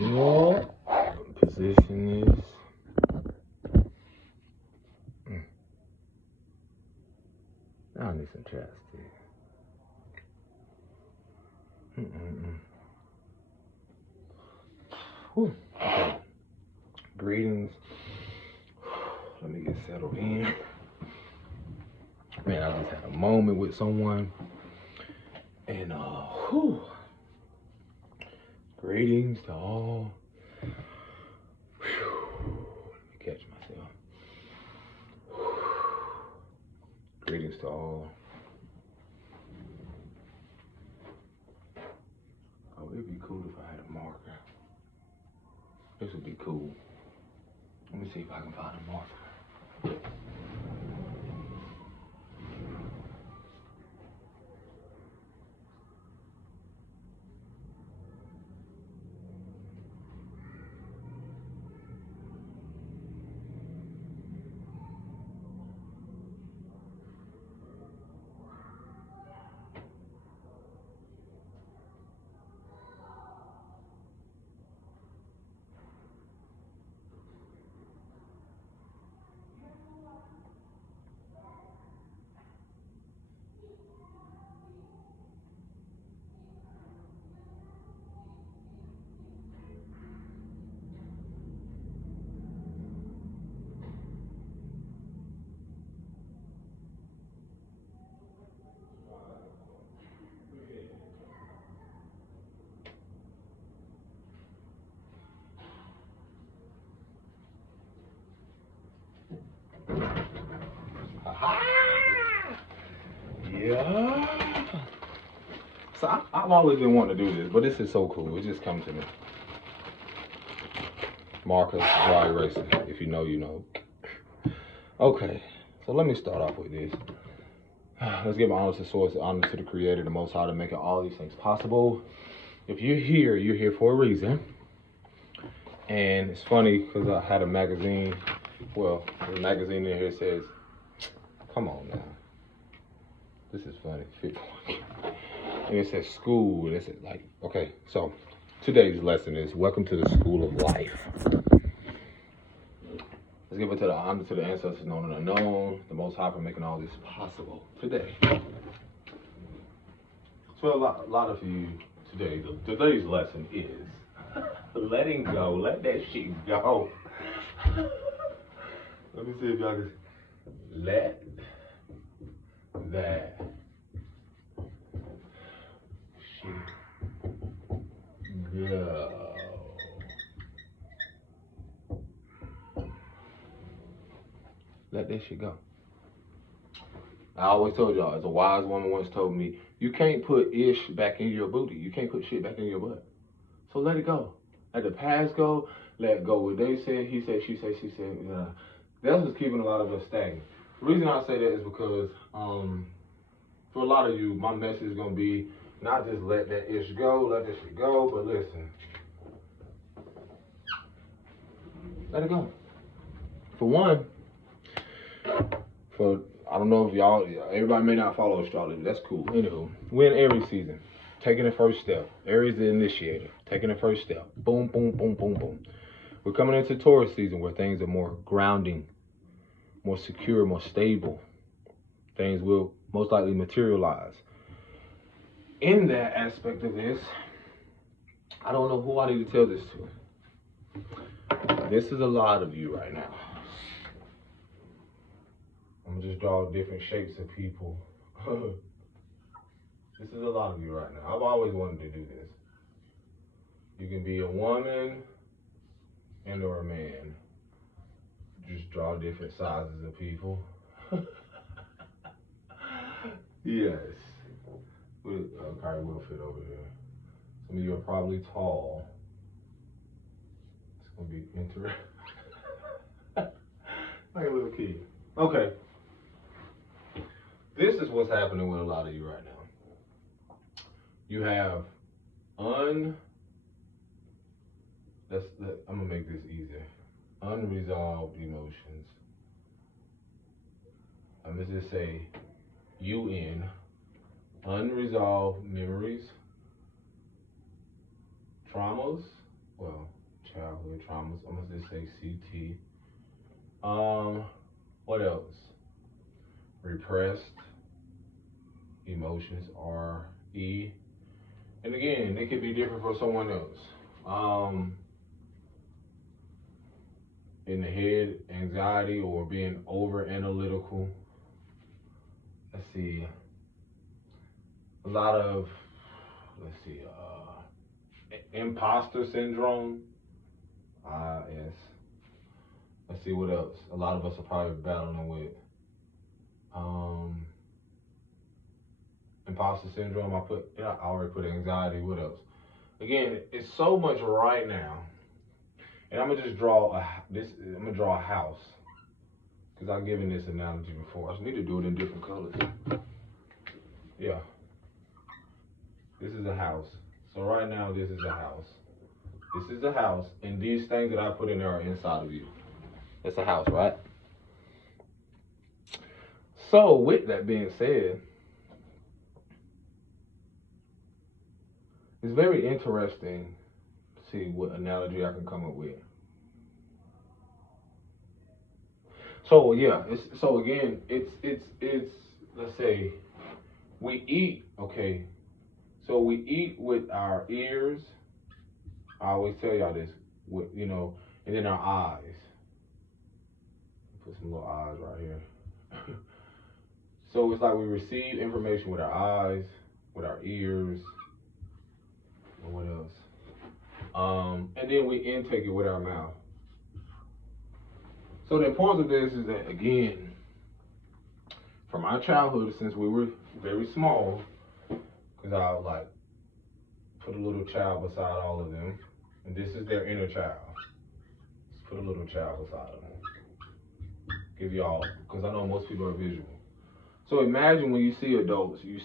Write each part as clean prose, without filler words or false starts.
Yeah. Position is. I need some chapstick. Whew. Okay. Greetings. Let me get settled in. Man, I just had a moment with someone. And greetings to all. Let me catch myself. Greetings to all. Oh, it'd be cool if I had a marker. This would be cool. Let me see if I can find a marker. Yeah. So I've always been wanting to do this, but this is so cool. It just comes to me. Marcus dry erasing. If you know, you know. Okay, so let me start off with this. Let's give honor to source, honor to the creator, the most high, to make all these things possible. If you're here for a reason. And it's funny because I had a magazine. Well, the magazine in here says, come on now. This is funny. And it says school. And it says like, okay, so today's lesson is welcome to the school of life. Let's give it to the honor to the ancestors known and unknown, the most high for making all this possible today. So a lot of you today, today's lesson is letting go, let that shit go. Let me see if y'all can let that shit go. Let that shit go. I always told y'all, as a wise woman once told me, you can't put ish back in your booty. You can't put shit back in your butt. So let it go. Let the past go. Let go what they said, he said, she said, she said. Yeah. That's what's keeping a lot of us stagnant. The reason I say that is because for a lot of you, my message is going to be not just let that ish go, let that shit go, but listen. Let it go. For one, I don't know if y'all, everybody may not follow astrology. That's cool. Anywho, we're in Aries season. Taking the first step. Aries the initiator. Taking the first step. Boom, boom, boom, boom, boom. We're coming into Taurus season where things are more grounding, more secure, more stable. Things will most likely materialize. In that aspect of this, I don't know who I need to tell this to. This is a lot of you right now. I'm gonna just draw different shapes of people. This is a lot of you right now. I've always wanted to do this. You can be a woman and or a man. Just draw different sizes of people. Yes. I probably will fit over here. Some of you are probably tall. It's gonna be interesting. Like a little kid. Okay. This is what's happening with a lot of you right now. You have I'm gonna make this easier. Unresolved emotions. I'm gonna just say UN. Unresolved memories, traumas, well, childhood traumas. I'm gonna just say CT. What else? Repressed emotions, RE. And again, they could be different for someone else. In the head, anxiety or being over analytical. Let's see. A lot of, imposter syndrome. Yes. Let's see what else. A lot of us are probably battling with imposter syndrome. I already put anxiety. What else? Again, it's so much right now. And I'm gonna just draw I'm gonna draw a house because I've given this analogy before. I just need to do it in different colors. Yeah. This is a house. So right now, this is a house. This is a house, and these things that I put in there are inside of you. It's a house, right? So with that being said, it's very interesting to see what analogy I can come up with. So yeah, it's let's say we eat, okay. So we eat with our ears. I always tell y'all this, and then our eyes. Put some little eyes right here. So it's like we receive information with our eyes, with our ears, and what else? And then we intake it with our mouth. So the importance of this is that, again, from our childhood, since we were very small, because I would like put a little child beside all of them, and this is their inner child. Let's put a little child beside them. Give y'all, because I know most people are visual. So imagine when you see adults, you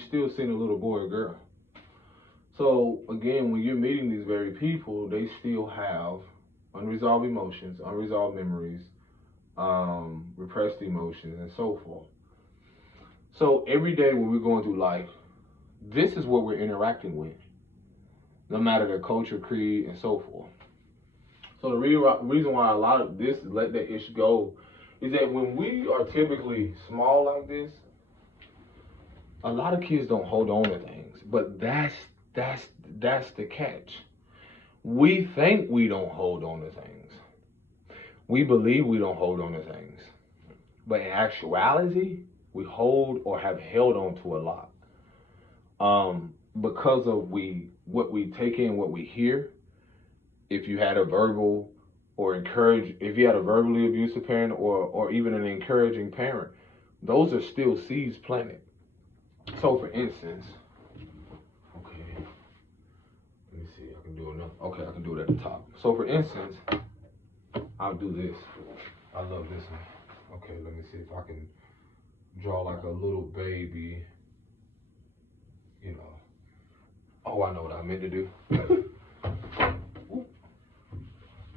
still seeing a little boy or girl. So again, when you're meeting these very people, they still have unresolved emotions, unresolved memories, repressed emotions, and so forth. So every day when we're going through life, this is what we're interacting with, no matter their culture, creed, and so forth. So the reason why a lot of this let that issue go is that when we are typically small like this, a lot of kids don't hold on to things, but that's the catch. We think we don't hold on to things. We believe we don't hold on to things. But in actuality, we hold or have held on to a lot. Because of what we take in, what we hear. If you had a verbal or if you had a verbally abusive parent or even an encouraging parent, those are still seeds planted. So for instance, okay, let me see, I can do another. Okay, I can do it at the top. So for instance, I'll do this. I love this one. Okay, let me see if I can draw like a little baby, Oh, I know what I meant to do.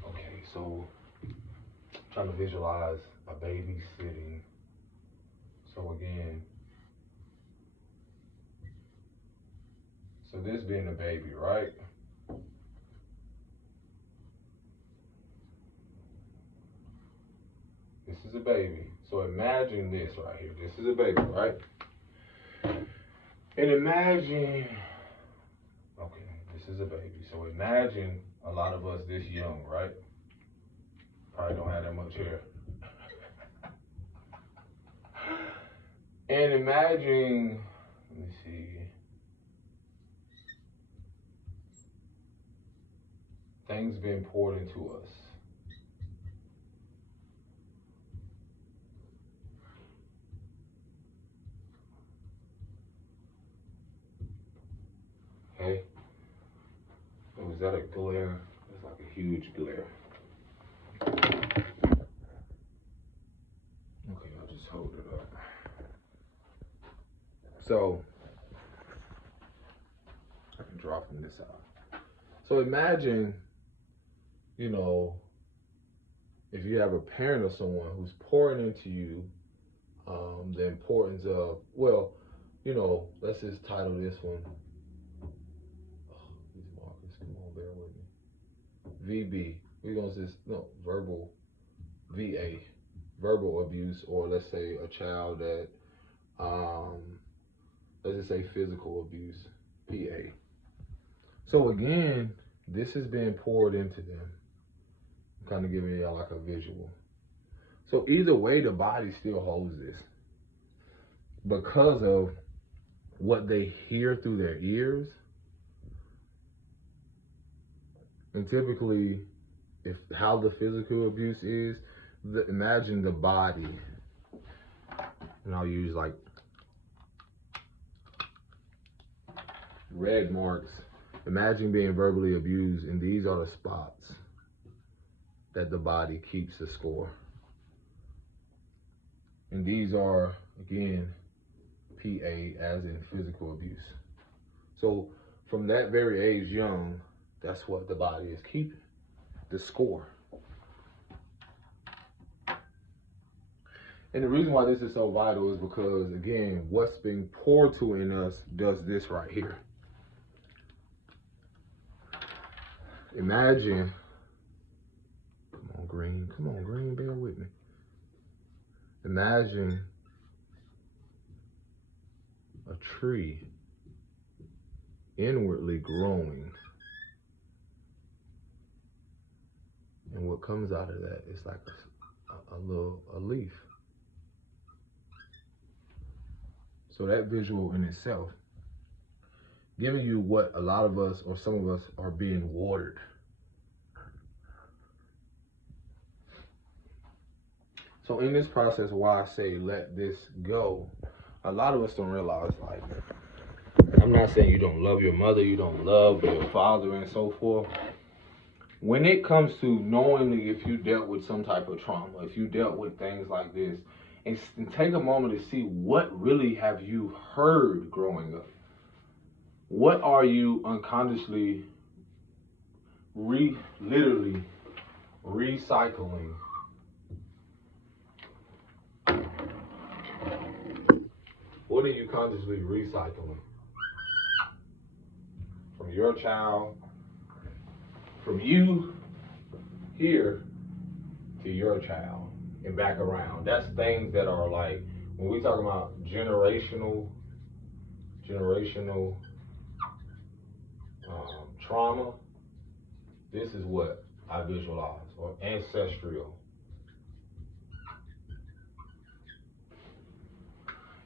Okay, so I'm trying to visualize a baby sitting. So again, so this being a baby, right? This is a baby. So imagine this right here. This is a baby, right? And imagine, okay, this is a baby. So imagine a lot of us this young, right? Probably don't have that much hair. And imagine, let me see, things being poured into us. Okay? Oh, is that a glare? It's like a huge glare. Okay, I'll just hold it up. So, I can draw from this side. So imagine, if you have a parent or someone who's pouring into you the importance of, let's just title this one. Oh, these markers, come on, bear with me. VB. We're going to say, no, verbal VA. Verbal abuse, or let's say a child that, let's just say physical abuse, PA. So again, this is being poured into them. I'm kind of giving y'all like a visual. So either way, the body still holds this because of what they hear through their ears. And typically, if how the physical abuse is, imagine the body, and I'll use like red marks. Imagine being verbally abused, and these are the spots that the body keeps the score. And these are, again, PA, as in physical abuse. So from that very age young, that's what the body is keeping, the score. And the reason why this is so vital is because, again, what's being poured to in us does this right here. Imagine, come on green, bear with me. Imagine a tree inwardly growing. And what comes out of that is like a leaf. So that visual in itself, giving you what a lot of us, or some of us, are being watered. So in this process, why I say let this go, a lot of us don't realize, like, I'm not saying you don't love your mother, you don't love your father and so forth. When it comes to knowingly, if you dealt with some type of trauma, if you dealt with things like this, and take a moment to see what really have you heard growing up. What are you unconsciously literally recycling? What are you consciously recycling? From your child, from you here to your child and back around. That's things that are like, when we talk about generational trauma, this is what I visualize, or ancestral.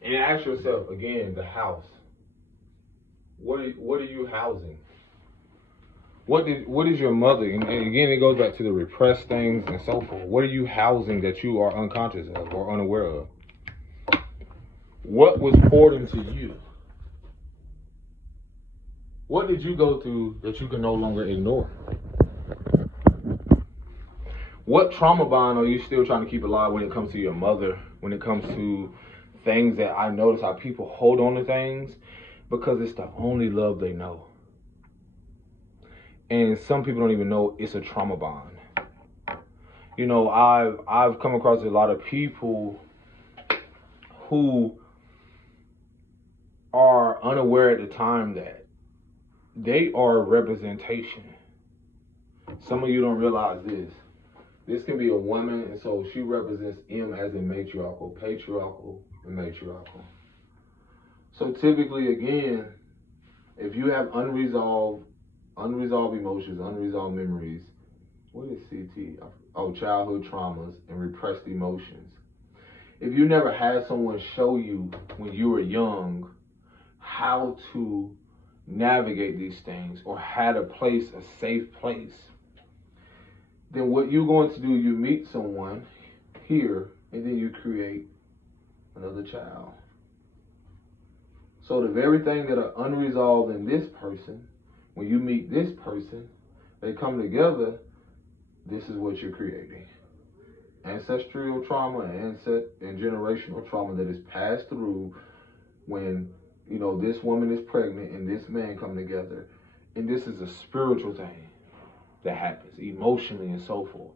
And ask yourself again, the house. What are you housing? What is your mother? And again, it goes back to the repressed things and so forth. What are you housing that you are unconscious of or unaware of? What was poured into you? What did you go through that you can no longer ignore? What trauma bond are you still trying to keep alive when it comes to your mother? When it comes to things that I notice how people hold on to things because it's the only love they know. And some people don't even know it's a trauma bond. You know, I've come across a lot of people who are unaware at the time that they are a representation. Some of you don't realize this. This can be a woman, and so she represents M as in matriarchal, patriarchal, and matriarchal. So typically, again, if you have unresolved emotions, unresolved memories, what is CT? Oh, childhood traumas and repressed emotions. If you never had someone show you when you were young how to navigate these things, or had a place, a safe place, then what you're going to do, you meet someone here, and then you create another child. So the very thing that are unresolved in this person, when you meet this person, they come together, this is what you're creating. Ancestral trauma and generational trauma that is passed through when, you know, this woman is pregnant and this man come together. And this is a spiritual thing that happens emotionally and so forth.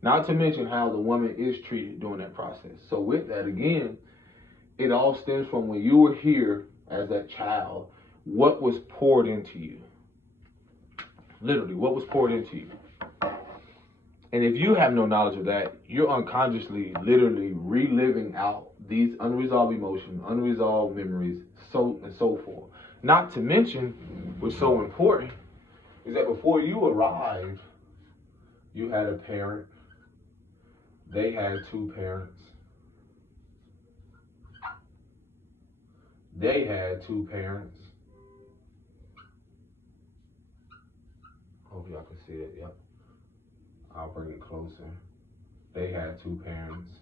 Not to mention how the woman is treated during that process. So with that, again, it all stems from when you were here as that child, what was poured into you. Literally, what was poured into you. And if you have no knowledge of that, you're unconsciously, literally reliving out these unresolved emotions, unresolved memories, so and so forth. Not to mention, what's so important is that before you arrived, you had a parent, they had two parents, they had two parents. Hope y'all can see it, yep. I'll bring it closer. They had two parents.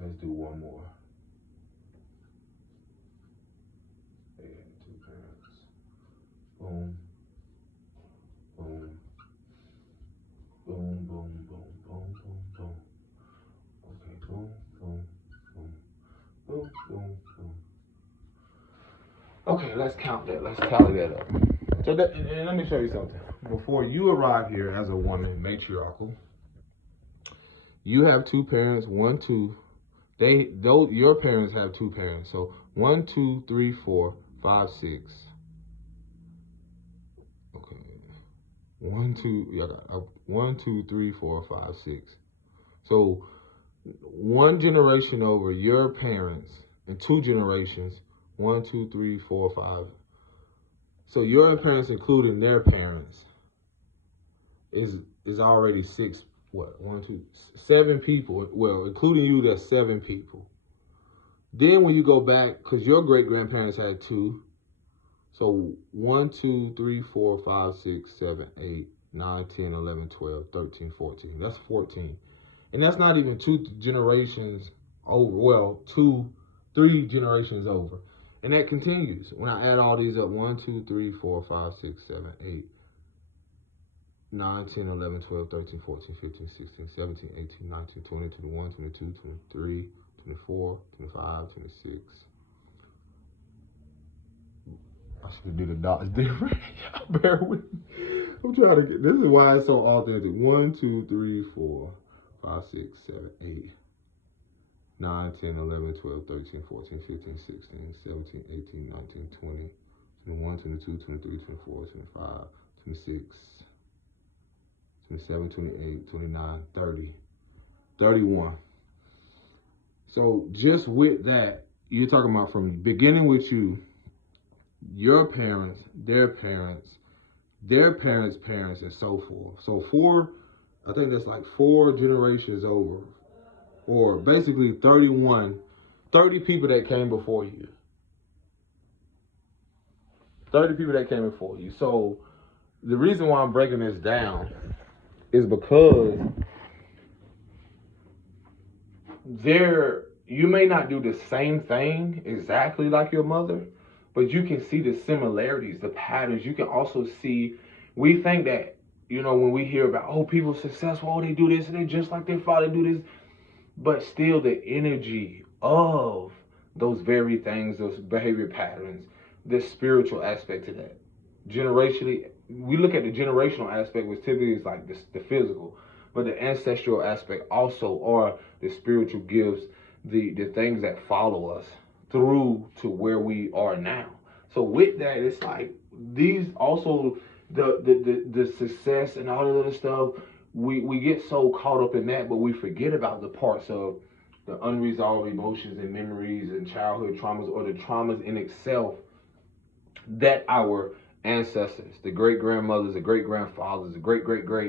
Let's do one more. They had two parents. Boom. Boom. Boom, boom, boom, boom, boom, boom. Okay, boom, boom, boom. Boom, boom, boom. Okay, let's count that. Let's tally that up. So that, and let me show you something. Before you arrive here as a woman, matriarchal, you have two parents, one, two. Your parents have two parents. So 1, 2, 3, 4, 5, 6. Okay. 1, 2, yeah, 1, 2, 3, 4, 5, 6. So one generation over your parents, and two generations, 1, 2, 3, 4, 5. So your parents, including their parents, is already 6. What? 1, 2, 7 people. Well, including you, that's 7 people. Then when you go back, because your great grandparents had 2. So 1, 2, 3, 4, 5, 6, 7, 8, 9, 10, 11, 12, 13, 14. That's 14. And that's not even 2 generations over. Well, 3 generations over. And that continues. When I add all these up, 1, 2, 3, 4, 5, 6, 7, 8, 9, 10, 11, 12, 13, 14, 15, 16, 17, 18, 19, 20, 21, 22, 23, 24, 25, 26. I should do the dots different. Bear with me. I'm trying to get, this is why it's so authentic. 1, 2, 3, 4, 5, 6, 7, 8, 9, 10, 11, 12, 13, 14, 15, 16, 17, 18, 19, 20, 21, 22, 23, 24, 25, 26, 27, 28, 29, 30, 31. So just with that, you're talking about from beginning with you, your parents, their parents, their parents' parents, and so forth. So I think that's like 4 generations over, or basically 30 people that came before you. 30 people that came before you. So the reason why I'm breaking this down is because you may not do the same thing exactly like your mother, but you can see the similarities, the patterns. You can also see, we think that, when we hear about, oh, people successful, oh, they do this, and they just like their father do this, but still the energy of those very things, those behavior patterns, the spiritual aspect to that. Generationally, we look at the generational aspect, which typically is like the physical, but the ancestral aspect also are the spiritual gifts, the things that follow us through to where we are now. So with that, it's like these also the success and all that other stuff. We get so caught up in that, but we forget about the parts of the unresolved emotions and memories and childhood traumas, or the traumas in itself that our ancestors, the great grandmothers, the great grandfathers, the great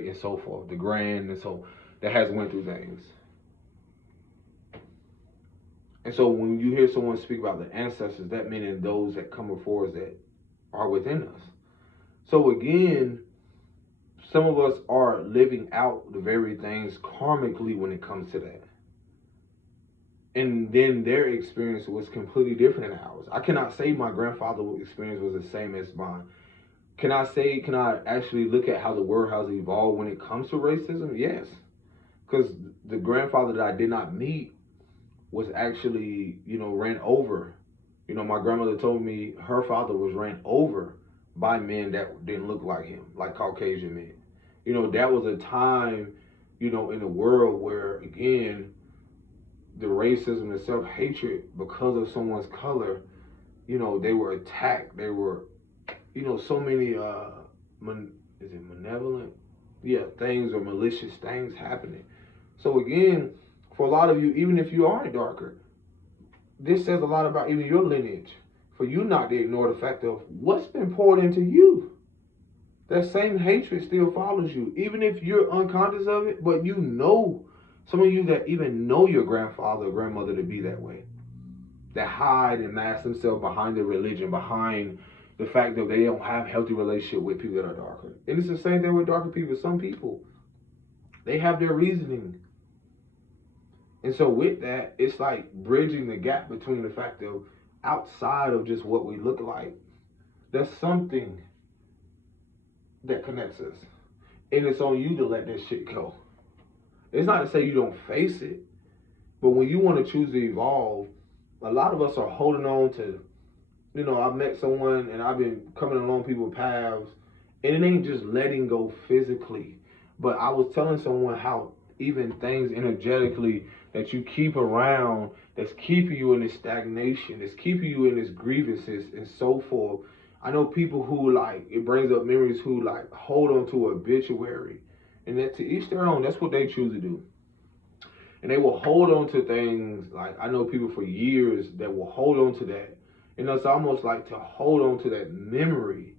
and so forth, the grand and so that has went through things. And so when you hear someone speak about the ancestors, that meaning those that come before us that are within us. So again, some of us are living out the very things karmically when it comes to that. And then their experience was completely different than ours. I cannot say my grandfather's experience was the same as mine. Can I actually look at how the world has evolved when it comes to racism? Yes. Because the grandfather that I did not meet was actually, ran over. My grandmother told me her father was ran over by men that didn't look like him, like Caucasian men. That was a time, in the world where, again, the racism and self-hatred because of someone's color you know, they were attacked. They were, you know, so many, is it malevolent? Yeah, things or malicious things happening. So again, for a lot of you, even if you are darker, this says a lot about even your lineage. For you not to ignore the fact of what's been poured into you. That same hatred still follows you, even if you're unconscious of it. But you know, some of you that even know your grandfather or grandmother to be that way, that hide and mask themselves behind their religion, behind the fact that they don't have healthy relationship with people that are darker. And it's the same thing with darker people. Some people, they have their reasoning. And so with that, it's like bridging the gap between the fact of outside of just what we look like, there's something that connects us. And it's on you to let that shit go. It's not to say you don't face it, but when you want to choose to evolve, a lot of us are holding on to, you know, I've met someone and I've been coming along people's paths, and it ain't just letting go physically. But I was telling someone how even things energetically that you keep around that's keeping you in this stagnation, that's keeping you in this grievances and so forth. I know people who like, it brings up memories who like hold on to obituary. And that to each their own, that's what they choose to do. And they will hold on to things, like I know people for years that will hold on to that. And it's almost like to hold on to that memory.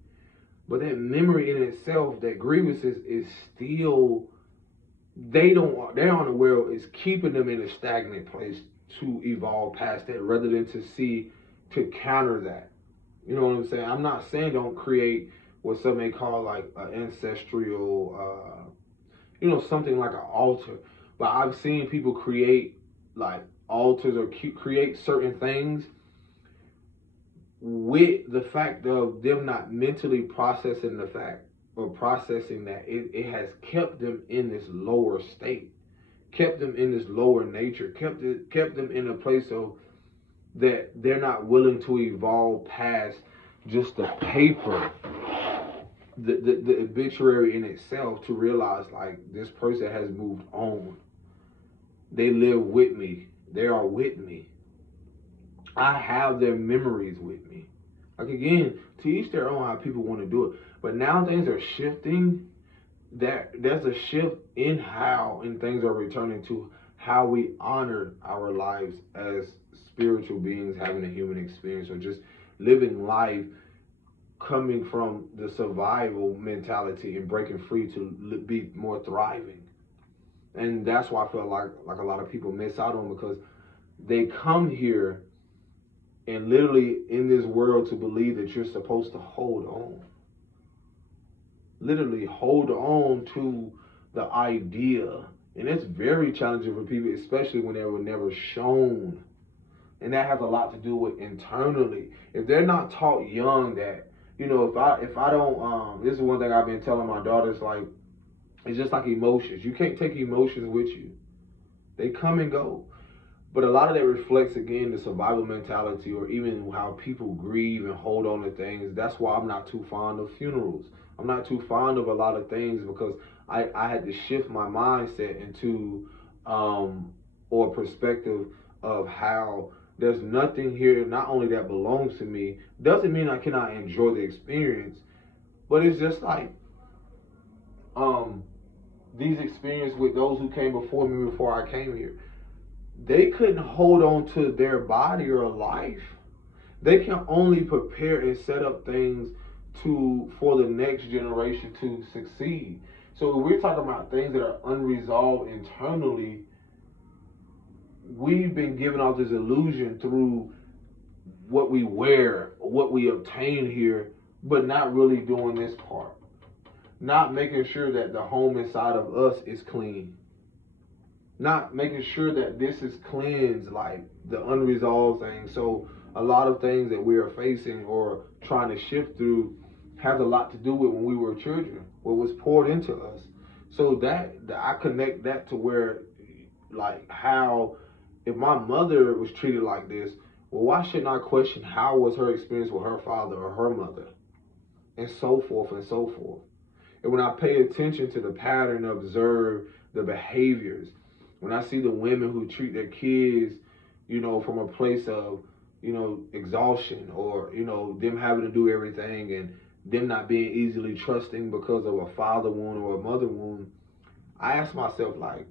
But that memory in itself, that grievances is still, they're unaware is keeping them in a stagnant place to evolve past that rather than to see, to counter that. You know what I'm saying? I'm not saying don't create what some may call like an ancestral, you know, something like an altar. But I've seen people create like altars or create certain things with the fact of them not mentally processing the fact or processing that it has kept them in this lower state, kept them in this lower nature, kept them in a place of that they're not willing to evolve past just the paper, the obituary in itself, to realize like this person has moved on. They live with me. They are with me. I have their memories with me. Like again, to each their own how people want to do it. But now things are shifting. There's a shift in how and things are returning to how we honor our lives as spiritual beings having a human experience or just living life coming from the survival mentality and breaking free to be more thriving. And that's why I feel like a lot of people miss out on, because they come here and literally in this world to believe that you're supposed to hold on. Literally hold on to the idea. And it's very challenging for people, especially when they were never shown. And that has a lot to do with internally. If they're not taught young that, you know, if I don't, this is one thing I've been telling my daughters, like, it's just like emotions. You can't take emotions with you. They come and go. But a lot of that reflects, again, the survival mentality or even how people grieve and hold on to things. That's why I'm not too fond of funerals. I'm not too fond of a lot of things because I had to shift my mindset into or perspective of how there's nothing here, not only that belongs to me, doesn't mean I cannot enjoy the experience, but it's just like these experiences with those who came before me, before I came here. They couldn't hold on to their body or life. They can only prepare and set up things for the next generation to succeed. So when we're talking about things that are unresolved internally, we've been given off this illusion through what we wear, what we obtain here, but not really doing this part. Not making sure that the home inside of us is clean. Not making sure that this is cleansed, like the unresolved things. So a lot of things that we are facing or trying to shift through has a lot to do with when we were children, what was poured into us. So that I connect that to where, like, how if my mother was treated like this, well, why shouldn't I question how was her experience with her father or her mother, and so forth and so forth. And when I pay attention to the pattern, observe the behaviors, when I see the women who treat their kids, you know, from a place of exhaustion, or, them having to do everything, and them not being easily trusting because of a father wound or a mother wound, I ask myself, like,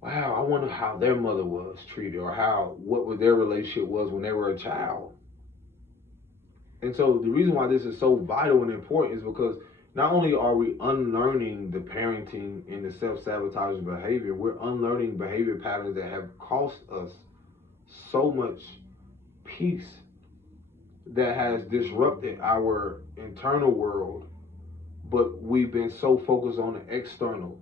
wow, I wonder how their mother was treated, or what their relationship was when they were a child. And so the reason why this is so vital and important is because not only are we unlearning the parenting and the self-sabotaging behavior, we're unlearning behavior patterns that have cost us so much peace, that has disrupted our internal world, but we've been so focused on the external,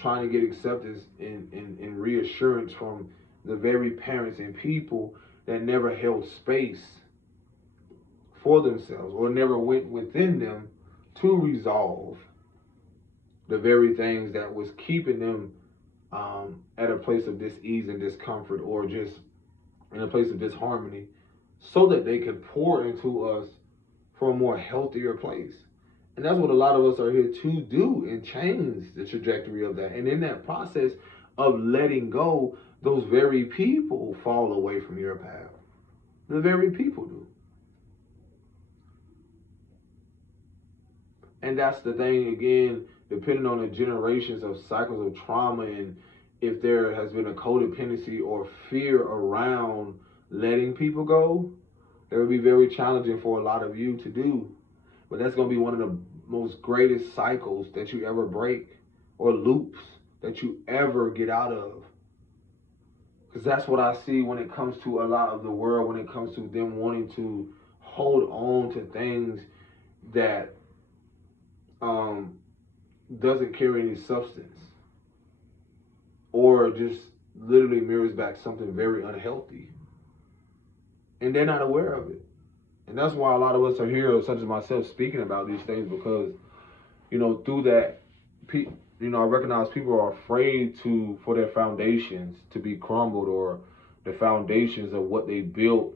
trying to get acceptance and reassurance from the very parents and people that never held space for themselves, or never went within them to resolve the very things that was keeping them at a place of dis-ease and discomfort, or just in a place of disharmony, so that they could pour into us for a more healthier place. And that's what a lot of us are here to do, and change the trajectory of that. And in that process of letting go, those very people fall away from your path. The very people do. And that's the thing, again, depending on the generations of cycles of trauma, and if there has been a codependency or fear around letting people go, that would be very challenging for a lot of you to do. But that's going to be one of the most greatest cycles that you ever break, or loops that you ever get out of. Because that's what I see when it comes to a lot of the world, when it comes to them wanting to hold on to things that doesn't carry any substance, or just literally mirrors back something very unhealthy, and they're not aware of it. And that's why a lot of us are here, such as myself, speaking about these things, because through that, I recognize people are afraid for their foundations to be crumbled, or the foundations of what they built,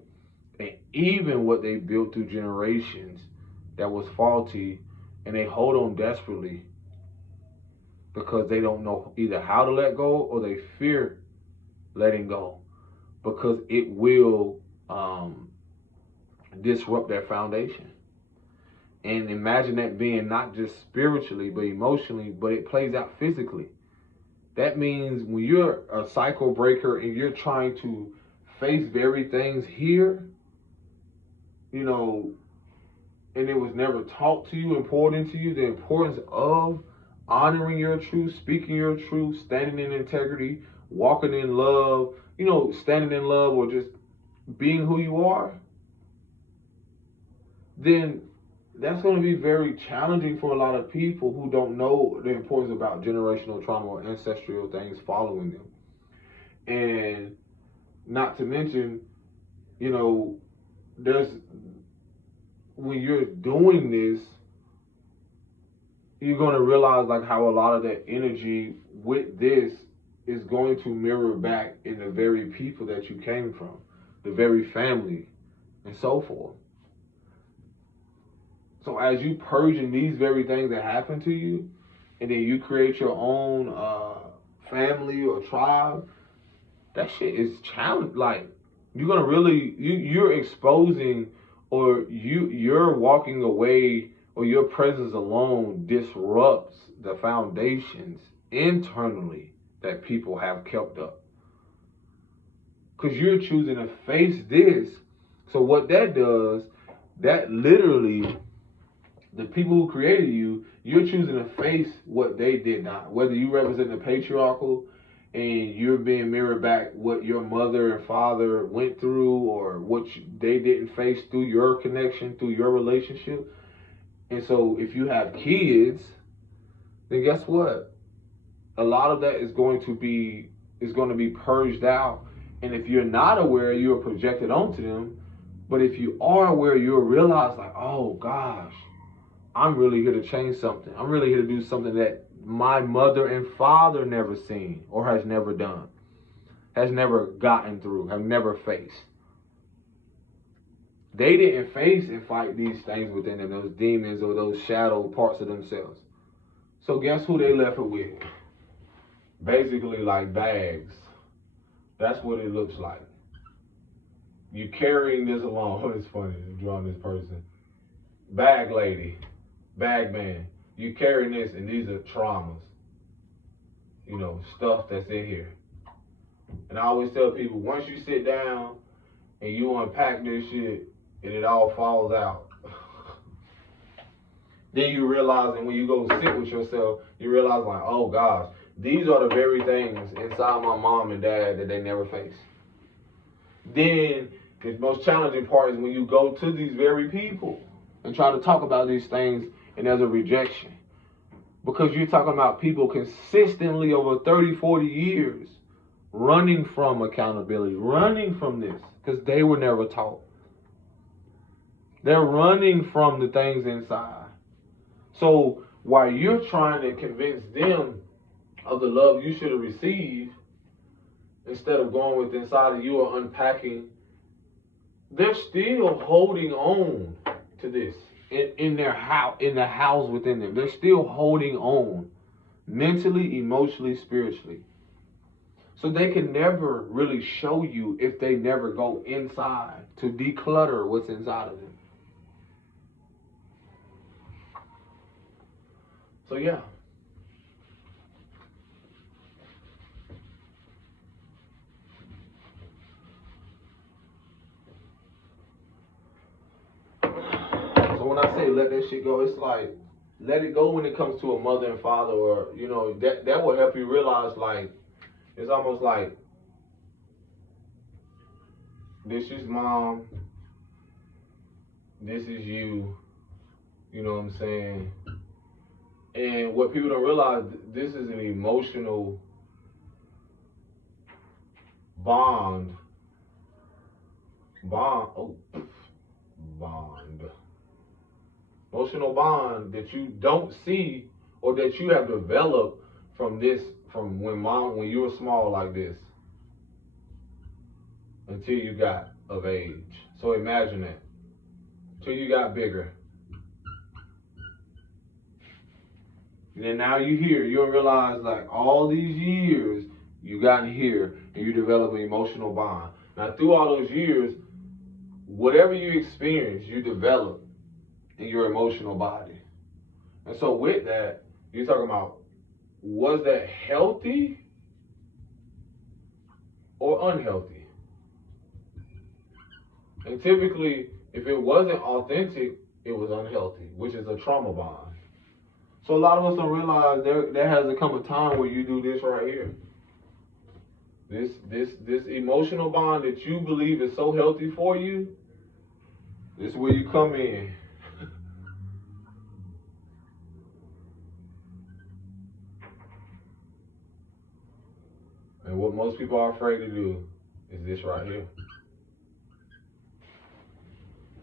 and even what they built through generations, that was faulty, and they hold on desperately because they don't know either how to let go, or they fear letting go because it will disrupt their foundation. And imagine that being not just spiritually, but emotionally, but it plays out physically. That means when you're a cycle breaker and you're trying to face very things here, and it was never taught to you and poured into you, the importance of honoring your truth, speaking your truth, standing in integrity, walking in love, standing in love, or just being who you are, then that's going to be very challenging for a lot of people who don't know the importance about generational trauma or ancestral things following them. And not to mention, there's, when you're doing this, you're going to realize like how a lot of that energy with this is going to mirror back in the very people that you came from, the very family, and so forth. So as you purging these very things that happen to you, and then you create your own family or tribe, that shit is challenge. Like, you're gonna really you're exposing, or you're walking away, or your presence alone disrupts the foundations internally that people have kept up. Because you're choosing to face this. So what that does, that literally, the people who created you, you're choosing to face what they did not. Whether you represent the patriarchal and you're being mirrored back what your mother and father went through, or what they didn't face through your connection, through your relationship. And so if you have kids, then guess what? A lot of that is going to be purged out. And if you're not aware, you are projected onto them. But if you are aware, you'll realize like, oh gosh, I'm really here to change something. I'm really here to do something that my mother and father never seen, or has never done, has never gotten through, have never faced. They didn't face and fight these things within them, those demons or those shadow parts of themselves. So guess who they left it with? Basically like bags. That's what it looks like. You carrying this along. It's funny, I'm drawing this person. Bag lady, bag man. You carrying this, and these are traumas. You know, stuff that's in here. And I always tell people, once you sit down and you unpack this shit, and it all falls out, then you realize, and when you go sit with yourself, you realize like, oh gosh, these are the very things inside my mom and dad that they never faced. Then the most challenging part is when you go to these very people and try to talk about these things, and there's a rejection. Because you're talking about people consistently over 30, 40 years running from accountability, running from this, because they were never taught. They're running from the things inside. So while you're trying to convince them of the love you should have received, instead of going with inside of you or unpacking, they're still holding on to this in their house, in the house within them. They're still holding on mentally, emotionally, spiritually. So they can never really show you if they never go inside to declutter what's inside of them. So yeah. So when I say let that shit go, it's like let it go when it comes to a mother and father, or you know, that will help you realize like it's almost like this is mom, this is you, you know what I'm saying? And what people don't realize, this is an emotional bond, emotional bond that you don't see or that you have developed from this, from when you were small like this until you got of age. So imagine that, till you got bigger. And then now you here, you don't realize like all these years you got here and you develop an emotional bond. Now through all those years, whatever you experience, you develop in your emotional body. And so with that, you're talking about, was that healthy or unhealthy? And typically, if it wasn't authentic, it was unhealthy, which is a trauma bond. So a lot of us don't realize there has to come a time where you do this right here. This emotional bond that you believe is so healthy for you, this is where you come in. And what most people are afraid to do is this right here.